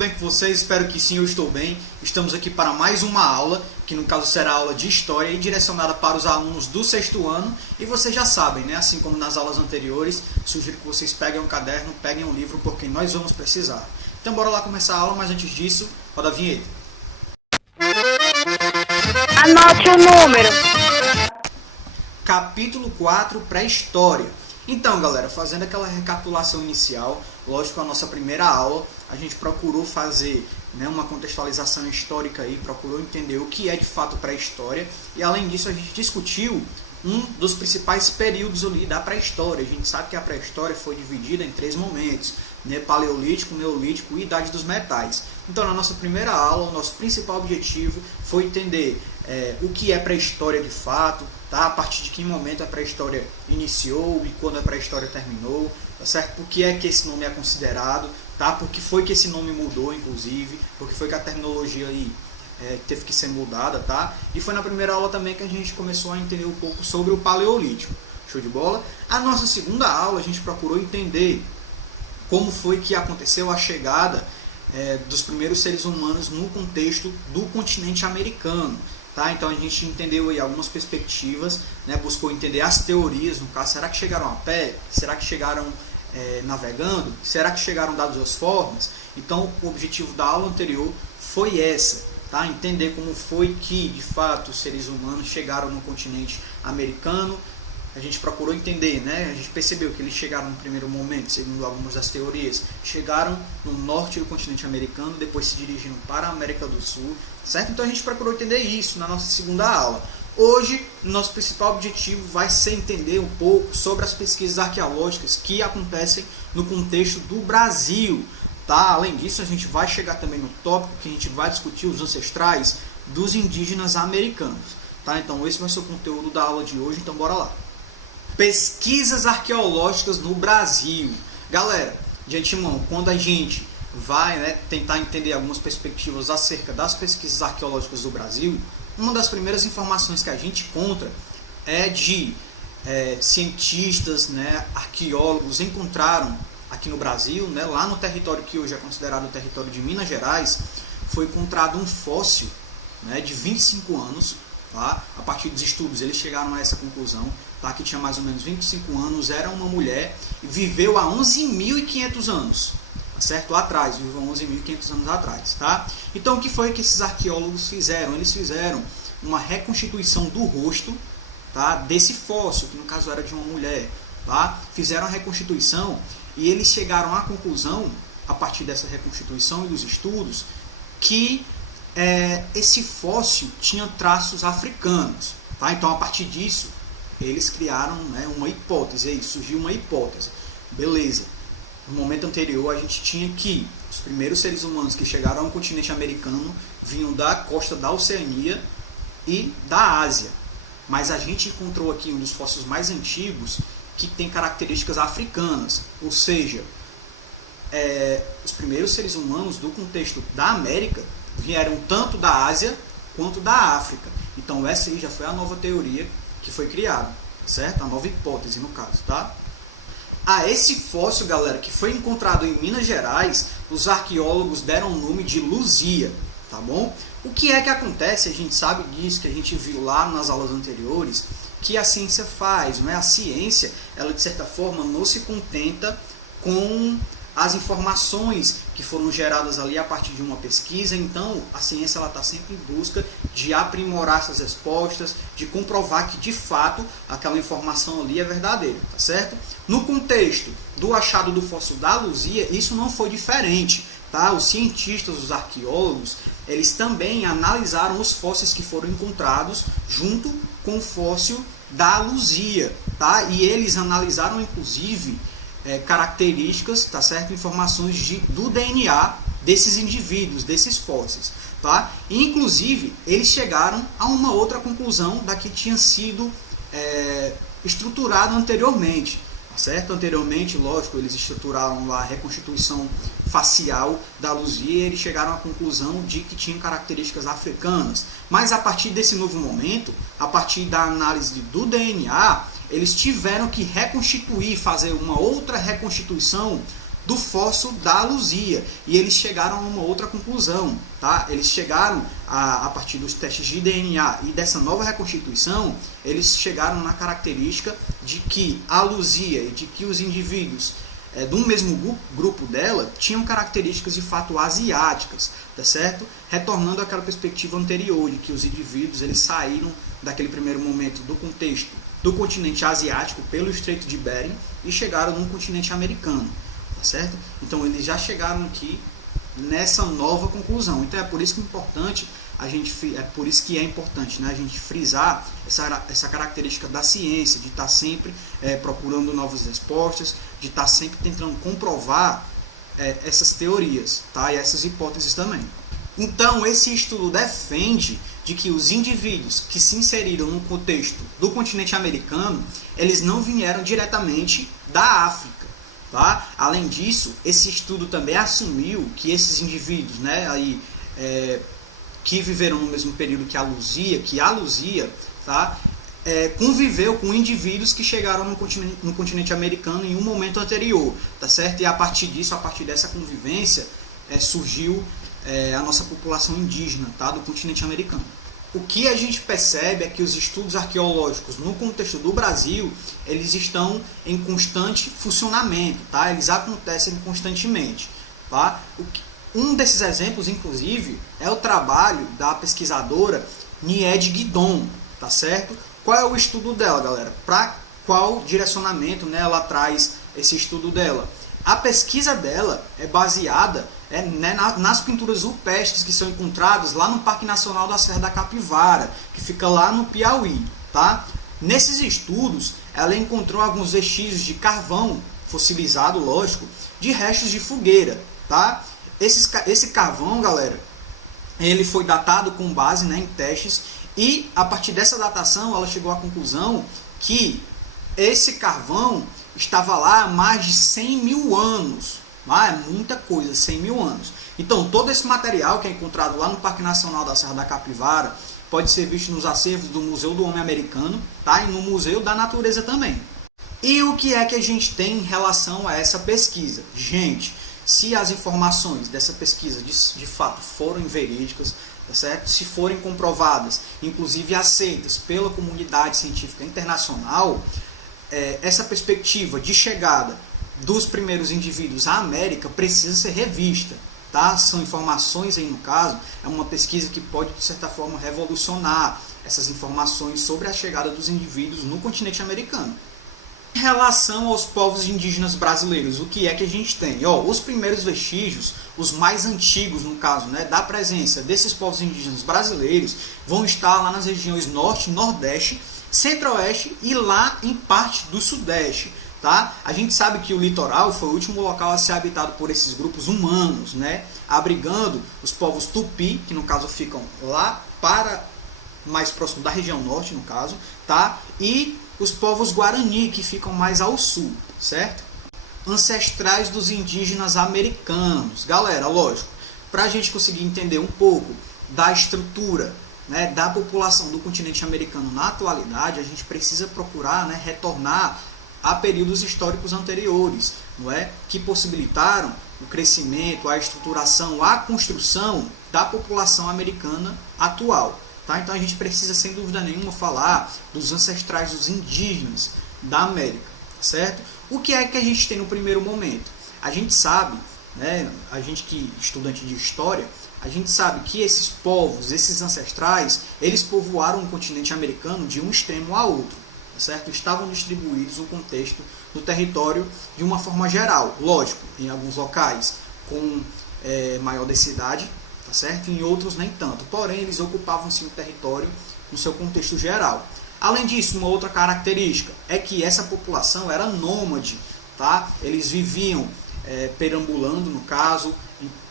bem com vocês? Espero que sim, eu estou bem. Estamos aqui para mais uma aula, que no caso será aula de História e direcionada para os alunos do sexto ano. E vocês já sabem, né? Assim como nas aulas anteriores, sugiro que vocês peguem um caderno, peguem um livro, porque nós vamos precisar. Então bora lá começar a aula, mas antes disso, roda a vinheta. Anote o número. Capítulo 4, Pré-História. Então, galera, fazendo aquela recapitulação inicial, lógico, a nossa primeira aula, a gente procurou fazer, né, uma contextualização histórica aí, procurou entender o que é de fato pré-história, e além disso a gente discutiu um dos principais períodos ali da pré-história. A gente sabe que a pré-história foi dividida em 3 momentos, né, Paleolítico, Neolítico e Idade dos Metais. Então, na nossa primeira aula, o nosso principal objetivo foi entender o que é pré-história de fato, tá? A partir de que momento a pré-história iniciou e quando a pré-história terminou, tá certo? Por que é que esse nome é considerado, tá? Por que foi que esse nome mudou, inclusive, por que foi que a terminologia aí teve que ser mudada, tá? E foi na primeira aula também que a gente começou a entender um pouco sobre o Paleolítico. Show de bola? A nossa segunda aula a gente procurou entender como foi que aconteceu a chegada dos primeiros seres humanos no contexto do continente americano. Tá? Então a gente entendeu aí algumas perspectivas, né? Buscou entender as teorias, no caso, será que chegaram a pé? Será que chegaram navegando? Será que chegaram dados as formas? Então o objetivo da aula anterior foi essa, tá? Entender como foi que de fato os seres humanos chegaram no continente americano. A gente procurou entender, né? A gente percebeu que eles chegaram no primeiro momento, segundo algumas das teorias, chegaram no norte do continente americano, depois se dirigiram para a América do Sul, certo? Então a gente procurou entender isso na nossa segunda aula. Hoje, nosso principal objetivo vai ser entender um pouco sobre as pesquisas arqueológicas que acontecem no contexto do Brasil, tá? Além disso, a gente vai chegar também no tópico que a gente vai discutir os ancestrais dos indígenas americanos, tá? Então esse vai ser o conteúdo da aula de hoje, então bora lá. Pesquisas arqueológicas no Brasil. Galera, de antemão, quando a gente vai, né, tentar entender algumas perspectivas acerca das pesquisas arqueológicas do Brasil, uma das primeiras informações que a gente encontra é de cientistas, né, arqueólogos encontraram aqui no Brasil, né, lá no território que hoje é considerado o território de Minas Gerais, foi encontrado um fóssil, né, de 25 anos. Tá? A partir dos estudos eles chegaram a essa conclusão, tá? Que tinha mais ou menos 25 anos, era uma mulher e viveu há 11.500 anos, tá certo? Lá atrás, viveu 11.500 anos atrás. Tá? Então o que foi que esses arqueólogos fizeram? Eles fizeram uma reconstituição do rosto, tá? Desse fóssil, que no caso era de uma mulher. Tá? Fizeram a reconstituição e eles chegaram à conclusão, a partir dessa reconstituição e dos estudos, que esse fóssil tinha traços africanos. Tá? Então, a partir disso, eles criaram, né, uma hipótese. Aí surgiu uma hipótese. Beleza. No momento anterior, a gente tinha que os primeiros seres humanos que chegaram ao continente americano vinham da costa da Oceania e da Ásia. Mas a gente encontrou aqui um dos fósseis mais antigos que tem características africanas. Ou seja, os primeiros seres humanos do contexto da América vieram tanto da Ásia quanto da África. Então essa aí já foi a nova teoria que foi criada, tá certo? A nova hipótese no caso, tá? Esse fóssil, galera, que foi encontrado em Minas Gerais, os arqueólogos deram o nome de Luzia, tá bom? O que é que acontece? A gente sabe disso, que a gente viu lá nas aulas anteriores, que a ciência faz, não é? A ciência, ela de certa forma não se contenta com as informações que foram geradas ali a partir de uma pesquisa. Então a ciência está sempre em busca de aprimorar essas respostas, de comprovar que de fato aquela informação ali é verdadeira, tá certo? No contexto do achado do fóssil da Luzia, isso não foi diferente, tá? Os cientistas, os arqueólogos, eles também analisaram os fósseis que foram encontrados junto com o fóssil da Luzia, tá? E eles analisaram inclusive características, tá certo? Informações do DNA desses indivíduos, desses fósseis, tá? E, inclusive, eles chegaram a uma outra conclusão da que tinha sido estruturado anteriormente, tá certo? Anteriormente, lógico, eles estruturaram lá a reconstituição facial da Luzia e eles chegaram à conclusão de que tinha características africanas. Mas a partir desse novo momento, a partir da análise do DNA, eles tiveram que reconstituir, fazer uma outra reconstituição do fóssil da Luzia, e eles chegaram a uma outra conclusão, tá? Eles chegaram a partir dos testes de DNA e dessa nova reconstituição, eles chegaram na característica de que a Luzia e de que os indivíduos do mesmo grupo dela tinham características de fato asiáticas, tá certo? Retornando àquela perspectiva anterior de que os indivíduos eles saíram daquele primeiro momento do contexto do continente asiático pelo Estreito de Bering e chegaram no continente americano, tá certo? Então eles já chegaram aqui nessa nova conclusão. Então é por isso que é importante, né, a gente frisar essa característica da ciência, de estar sempre procurando novas respostas, de estar sempre tentando comprovar essas teorias, tá? E essas hipóteses também. Então esse estudo defende de que os indivíduos que se inseriram no contexto do continente americano, eles não vieram diretamente da África, tá? Além disso, esse estudo também assumiu que esses indivíduos, né, que viveram no mesmo período que a Luzia, tá, conviveu com indivíduos que chegaram no continente americano em um momento anterior, tá certo? E a partir disso, a partir dessa convivência, surgiu a nossa população indígena, tá, do continente americano. O que a gente percebe é que os estudos arqueológicos no contexto do Brasil, eles estão em constante funcionamento, tá? Eles acontecem constantemente, tá? Um desses exemplos, inclusive, é o trabalho da pesquisadora Nied Guidon, tá certo? Qual é o estudo dela, galera? Para qual direcionamento, né, ela traz esse estudo dela? A pesquisa dela é baseada nas pinturas rupestres que são encontradas lá no Parque Nacional da Serra da Capivara, que fica lá no Piauí, tá? Nesses estudos, ela encontrou alguns vestígios de carvão fossilizado, lógico, de restos de fogueira, tá? Esse carvão, galera, ele foi datado com base, né, em testes, e a partir dessa datação ela chegou à conclusão que esse carvão estava lá há mais de 100 mil anos. É muita coisa, 100 mil anos. Então todo esse material que é encontrado lá no Parque Nacional da Serra da Capivara pode ser visto nos acervos do Museu do Homem Americano, tá? E no Museu da Natureza também. E o que é que a gente tem em relação a essa pesquisa? Gente, se as informações dessa pesquisa de fato forem verídicas, tá certo? Se forem comprovadas, inclusive aceitas pela comunidade científica internacional, essa perspectiva de chegada dos primeiros indivíduos à América precisa ser revista, tá? São informações aí no caso, é uma pesquisa que pode de certa forma revolucionar essas informações sobre a chegada dos indivíduos no continente americano. Em relação aos povos indígenas brasileiros, o que é que a gente tem? Os primeiros vestígios, os mais antigos no caso, né, da presença desses povos indígenas brasileiros, vão estar lá nas regiões norte, nordeste, centro-oeste e lá em parte do sudeste. Tá? A gente sabe que o litoral foi o último local a ser habitado por esses grupos humanos, né, abrigando os povos tupi, que no caso ficam lá para mais próximo da região norte, no caso, tá? E os povos guarani, que ficam mais ao sul, certo? Ancestrais dos indígenas americanos. Galera, lógico, para a gente conseguir entender um pouco da estrutura, né, da população do continente americano na atualidade, a gente precisa procurar, né, retornar a períodos históricos anteriores, não é? Que possibilitaram o crescimento, a estruturação, a construção da população americana atual. Tá? Então a gente precisa, sem dúvida nenhuma, falar dos ancestrais dos indígenas da América, certo? O que é que a gente tem no primeiro momento? A gente sabe, né, a gente que é estudante de história, a gente sabe que esses povos, esses ancestrais, eles povoaram o continente americano de um extremo a outro. Certo? Estavam distribuídos no contexto do território de uma forma geral. Lógico, em alguns locais com maior densidade, tá certo? Em outros nem tanto. Porém, eles ocupavam sim o território no seu contexto geral. Além disso, uma outra característica é que essa população era nômade. Tá? Eles viviam perambulando, no caso,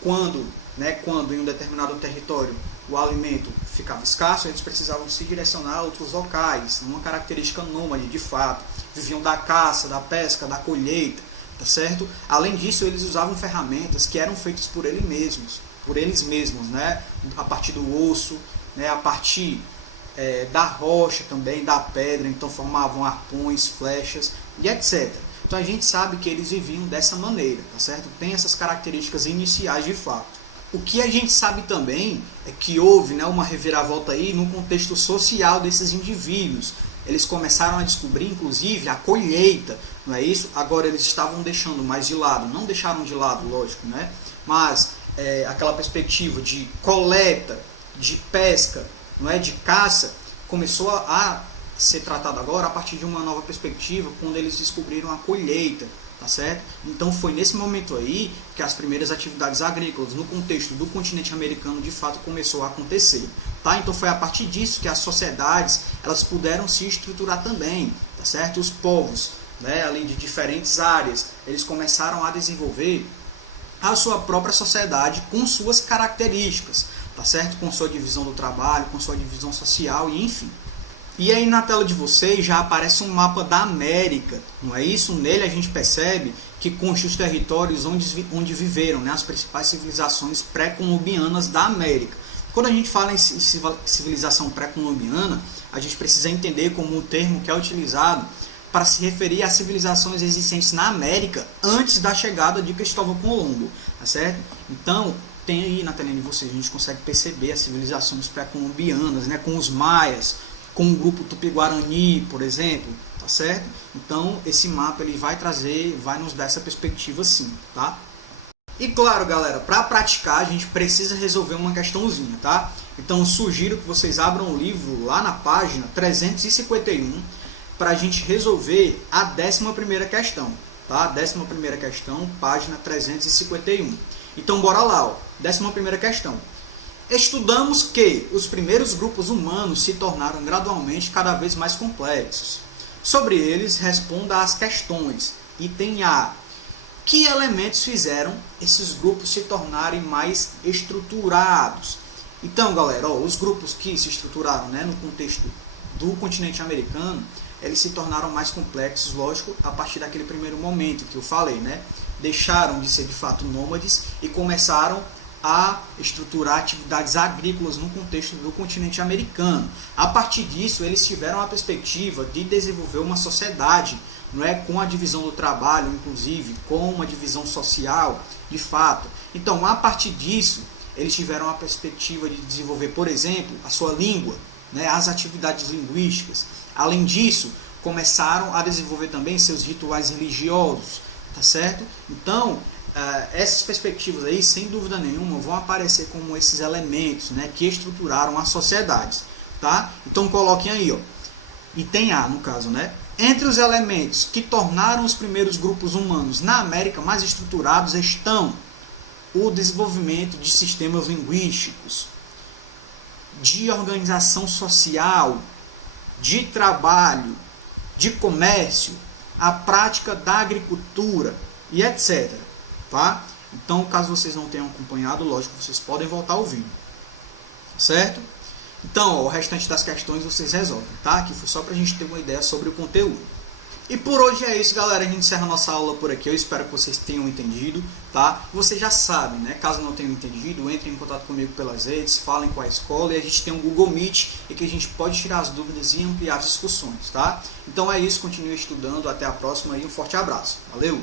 quando em um determinado território o alimento ficava escasso, eles precisavam se direcionar a outros locais, uma característica nômade de fato, viviam da caça, da pesca, da colheita, tá certo? Além disso, eles usavam ferramentas que eram feitas por eles mesmos, né? A partir do osso, né? A partir da rocha também, da pedra, então formavam arpões, flechas e etc. Então a gente sabe que eles viviam dessa maneira, tá certo? Tem essas características iniciais de fato. O que a gente sabe também é que houve, né, uma reviravolta aí no contexto social desses indivíduos. Eles começaram a descobrir, inclusive, a colheita, não é isso? Agora eles estavam deixando mais de lado, não deixaram de lado, lógico, né? Mas aquela perspectiva de coleta, de pesca, não é, de caça, começou a ser tratado agora a partir de uma nova perspectiva, quando eles descobriram a colheita, tá certo? Então foi nesse momento aí que as primeiras atividades agrícolas no contexto do continente americano de fato começou a acontecer, tá? Então foi a partir disso que as sociedades elas puderam se estruturar também, tá certo? Os povos, né, ali de diferentes áreas, eles começaram a desenvolver a sua própria sociedade com suas características, tá certo? Com sua divisão do trabalho, com sua divisão social e enfim. E aí na tela de vocês já aparece um mapa da América, não é isso? Nele a gente percebe que consta os territórios onde viveram, né, as principais civilizações pré-columbianas da América. Quando a gente fala em civilização pré-columbiana, a gente precisa entender como um termo que é utilizado para se referir às civilizações existentes na América antes da chegada de Cristóvão Colombo, tá certo? Então, tem aí na telinha de vocês, a gente consegue perceber as civilizações pré-columbianas, né, com os maias, com o grupo Tupi-Guarani, por exemplo, tá certo? Então, esse mapa ele vai nos dar essa perspectiva sim, tá? E claro, galera, para praticar a gente precisa resolver uma questãozinha, tá? Então, eu sugiro que vocês abram o livro lá na página 351 para a gente resolver a 11ª questão, tá? 11ª questão, página 351. Então, bora lá, ó. 11ª questão. Estudamos que os primeiros grupos humanos se tornaram gradualmente cada vez mais complexos. Sobre eles, responda às questões. Item A. Que elementos fizeram esses grupos se tornarem mais estruturados? Então, galera, ó, os grupos que se estruturaram, né, no contexto do continente americano, eles se tornaram mais complexos, lógico, a partir daquele primeiro momento que eu falei, né? Deixaram de ser de fato nômades e começaram a estruturar atividades agrícolas no contexto do continente americano. A partir disso, eles tiveram a perspectiva de desenvolver uma sociedade, não é, com a divisão do trabalho, inclusive, com uma divisão social, de fato. Então, a partir disso, eles tiveram a perspectiva de desenvolver, por exemplo, a sua língua, né, as atividades linguísticas. Além disso, começaram a desenvolver também seus rituais religiosos, tá certo? Então, essas perspectivas aí, sem dúvida nenhuma, vão aparecer como esses elementos, né, que estruturaram as sociedades, tá? Então coloquem aí, ó, item A no caso, né? Entre os elementos que tornaram os primeiros grupos humanos na América mais estruturados estão o desenvolvimento de sistemas linguísticos, de organização social, de trabalho, de comércio, a prática da agricultura e etc. Tá? Então, caso vocês não tenham acompanhado, lógico, vocês podem voltar ouvindo, certo? Então, ó, o restante das questões vocês resolvem, tá? Aqui foi só pra gente ter uma ideia sobre o conteúdo. E por hoje é isso, galera. A gente encerra a nossa aula por aqui. Eu espero que vocês tenham entendido, tá? Vocês já sabem, né? Caso não tenham entendido, entrem em contato comigo pelas redes, falem com a escola e a gente tem um Google Meet e que a gente pode tirar as dúvidas e ampliar as discussões, tá? Então é isso. Continue estudando. Até a próxima e um forte abraço. Valeu!